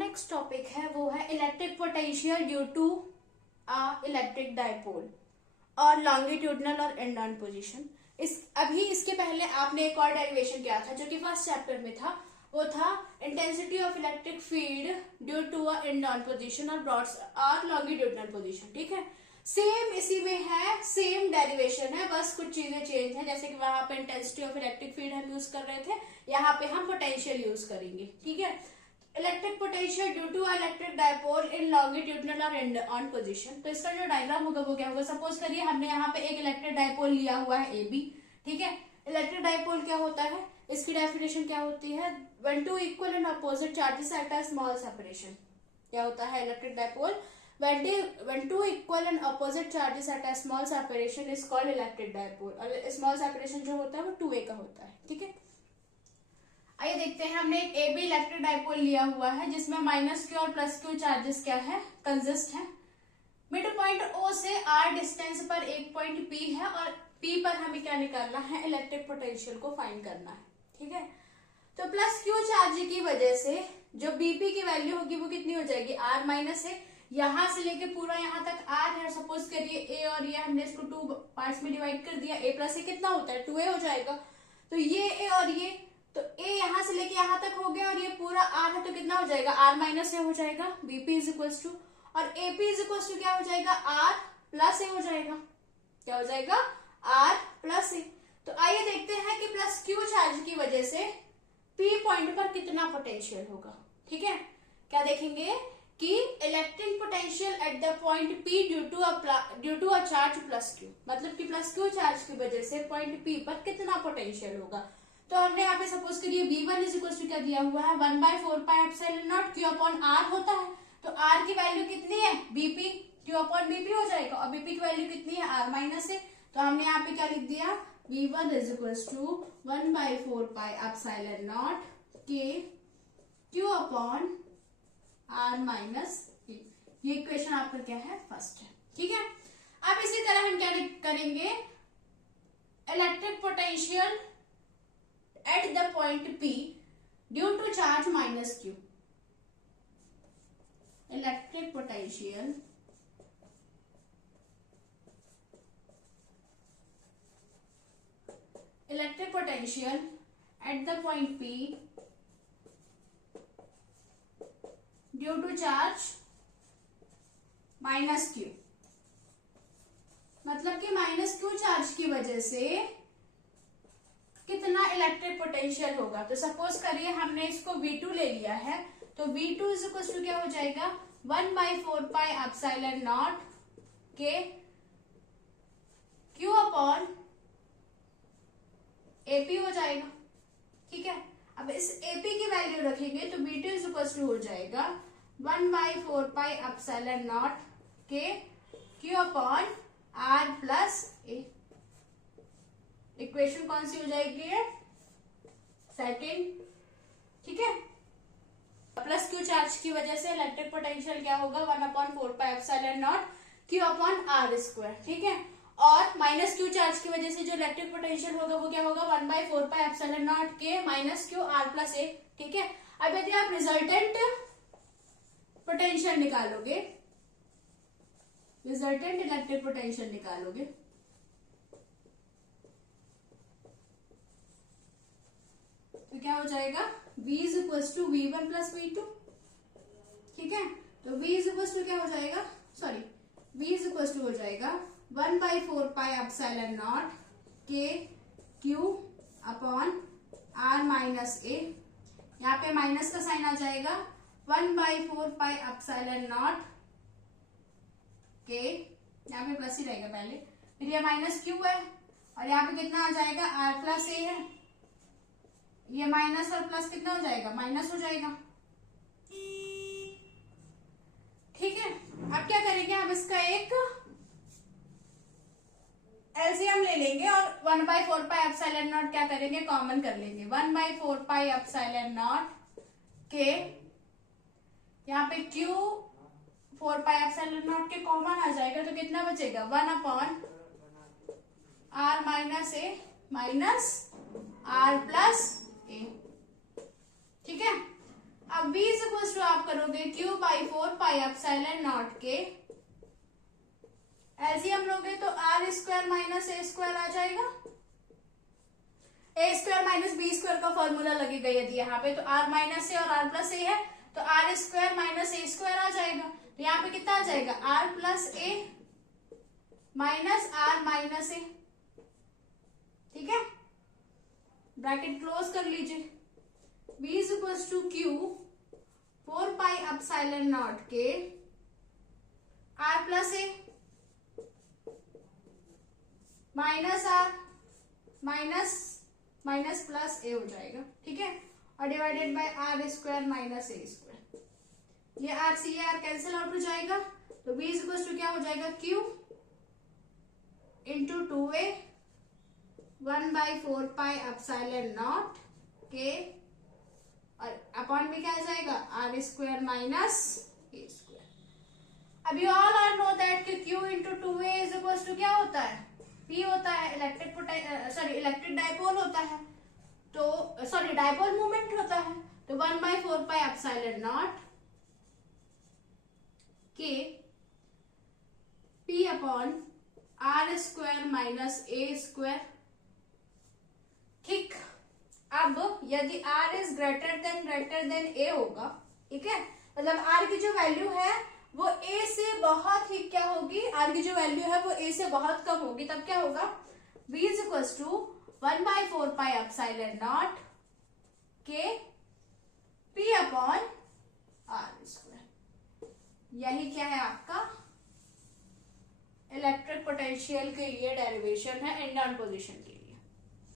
Next topic है वो है electric potential due to electric dipole और लॉन्गिट्यूडनल और एंड ऑन पोजीशन। इसके पहले आपने एक और डेरिवेशन किया था जो कि फर्स्ट चैप्टर में था, वो था intensity of electric field due to a end on position और लॉन्गिट्यूडनल पोजीशन। ठीक है, सेम इसी में है, सेम डेरिवेशन है, बस कुछ चीजें चेंज है। जैसे कि वहां पे इंटेंसिटी ऑफ इलेक्ट्रिक फील्ड हम यूज कर रहे थे, यहाँ पे हम पोटेंशियल यूज करेंगे। ठीक है, electric potential due to electric dipole in longitudinal और एंड ऑन पोजीशन। तो इसका जो डायग्राम होगा वो क्या होगा, सपोज करिए हमने यहाँ पे एक इलेक्ट्रिक डायपोल लिया हुआ है ए बी। ठीक है, इलेक्ट्रिक डायपोल क्या होता है, इसकी डेफिनेशन क्या होती है, when two equal and opposite charges at a small separation। क्या होता है electric dipole, when two equal and opposite charges at a small separation is called electric dipole। और स्मॉल सेपरेशन जो होता है वो 2a का होता है। ठीक है, आइए देखते हैं, हमने एक ए बी इलेक्ट्रिक डायपोल लिया हुआ है जिसमें माइनस क्यू और प्लस क्यू चार्जेस क्या है, कंसिस्ट है। मिड पॉइंट ओ से आर डिस्टेंस पर एक पॉइंट पी है और पी पर हमें क्या निकालना है, इलेक्ट्रिक पोटेंशियल को फाइंड करना है। ठीक है, तो प्लस क्यू चार्ज की वजह से जो बीपी की वैल्यू होगी वो कितनी हो जाएगी, आर माइनस है, यहां से लेके पूरा यहां तक आर है। सपोज करिए ए और ये हमने इसको 2 पार्ट्स में डिवाइड कर दिया, ए प्लस ए कितना होता है 2a हो जाएगा। तो ये ए और ये, तो ए यहां से लेके यहां तक हो गया और ये पूरा आर है तो कितना हो जाएगा, आर माइनस ए हो जाएगा। बीपी इज इक्वल टू, और एपी इज इक्वल टू क्या हो जाएगा, आर प्लस ए हो जाएगा। क्या हो जाएगा, आर प्लस ए। तो आइए देखते हैं कि प्लस क्यू चार्ज की वजह से पी पॉइंट पर कितना पोटेंशियल होगा। ठीक है, क्या देखेंगे कि electric potential at the point P due to a charge plus Q, मतलब कि प्लस क्यू चार्ज की वजह से पॉइंट पी पर कितना पोटेंशियल होगा। तो हमने यहाँ पे सपोज करिए V1 इज इक्वल टू क्या दिया हुआ है, 1/4πε0 Q अपॉन R होता है। तो R की वैल्यू कितनी है, BP, Q अपॉन BP हो जाएगा, और BP की वैल्यू कितनी है, R माइनस है। तो हमने यहाँ पे क्या लिख दिया, V1 is equal to 1/4πε0 K Q upon R minus A. ये इक्वेशन आपका क्या है, फर्स्ट है। ठीक है, अब इसी तरह हम क्या करेंगे, electric potential at the point P due to charge minus Q। Electric potential at the point P due to charge minus Q, मतलब कि माइनस क्यू चार्ज की वजह से कितना इलेक्ट्रिक पोटेंशियल होगा। तो सपोज करिए हमने इसको V2 ले लिया है, तो V2 इज इक्वल टू क्या हो जाएगा, 1/4πε0 के Q अपॉन AP हो जाएगा। ठीक है, अब इस AP की वैल्यू रखेंगे तो V2 इज इक्वल टू हो जाएगा 1/4πε0 के Q upon R plus A। Equation कौन सी हो जाएगी, सेकेंड। ठीक है, प्लस क्यू चार्ज की वजह से इलेक्ट्रिक पोटेंशियल क्या होगा, 1/4πε0 Q अपॉन R स्क्वायर। ठीक है, और माइनस क्यू चार्ज की वजह से जो इलेक्ट्रिक पोटेंशियल होगा वो क्या होगा, 1/4πε0 के minus Q R plus a. ठीक है, अब यदि आप रिजल्टेंट पोटेंशियल निकालोगे, रिजल्टेंट इलेक्ट्रिक पोटेंशियल निकालोगे, तो क्या हो जाएगा, V is equal to V1 plus V2। ठीक है, तो V इज इक्वल टू क्या हो जाएगा, sorry V is equal to हो जाएगा 1/4πε0 के Q upon R minus a. यहाँ पे माइनस का साइन आ जाएगा, 1/4πε0 के, यहाँ पे प्लस ही रहेगा पहले, फिर ये माइनस Q है और यहाँ पे कितना आ जाएगा, R प्लस ए है। ये माइनस और प्लस कितना हो जाएगा, माइनस हो जाएगा। ठीक है, अब क्या करेंगे, हम इसका एक एलसीएम ले लेंगे और 1/4πε0 क्या करेंगे, कॉमन कर लेंगे। 1/4πε0 के, यहाँ पे Q 4πε0 के कॉमन आ जाएगा तो कितना बचेगा, 1 upon R minus A minus R plus a. ठीक है, अब v इज इक्वल टू आप करोगे q by 4 pi epsilon not K, LCM लोगे तो आर स्क्वायर माइनस ए स्क्वायर आ जाएगा। A square minus B square का फॉर्मूला लगेगा यदि यहाँ पे, तो आर माइनस ए और आर प्लस ए है तो आर स्क्वायर माइनस ए स्क्वायर आ जाएगा। तो यहाँ पे कितना आ जाएगा, R plus A minus R minus A. ठीक है, ब्रैकेट क्लोज कर लीजिए। v is equal to Q 4 pi epsilon not K R plus A minus R minus minus plus A हो जाएगा। ठीक है, और divided by R square minus A square, ये आर सी आर कैंसिल आउट हो जाएगा। तो v इज इक्वल टू क्या हो जाएगा, q into 2a 1 by 4 pi epsilon not K, और अपॉन में क्या आ जाएगा, आर स्क्वायर माइनस ए स्क्वायर। अब you all are know that कि q into 2a is equal to क्या होता है, p होता है, इलेक्ट्रिक डाइपोल होता है, तो सॉरी डाइपोल मूवमेंट होता है। तो 1 बाई 4 पाई एप्सिलॉन नॉट के p upon r square minus ए स्क्वायर। ठीक, अब यदि r is greater than a होगा, ठीक है, मतलब r की जो वैल्यू है वो a से बहुत ही क्या होगी, r की जो वैल्यू है वो a से बहुत कम होगी, तब क्या होगा, v is equal to 1 by 4 pi epsilon not के p अपॉन आर स्क्वायर। यही क्या है आपका इलेक्ट्रिक पोटेंशियल के लिए डेरिवेशन है इंडक्शन पोजीशन की।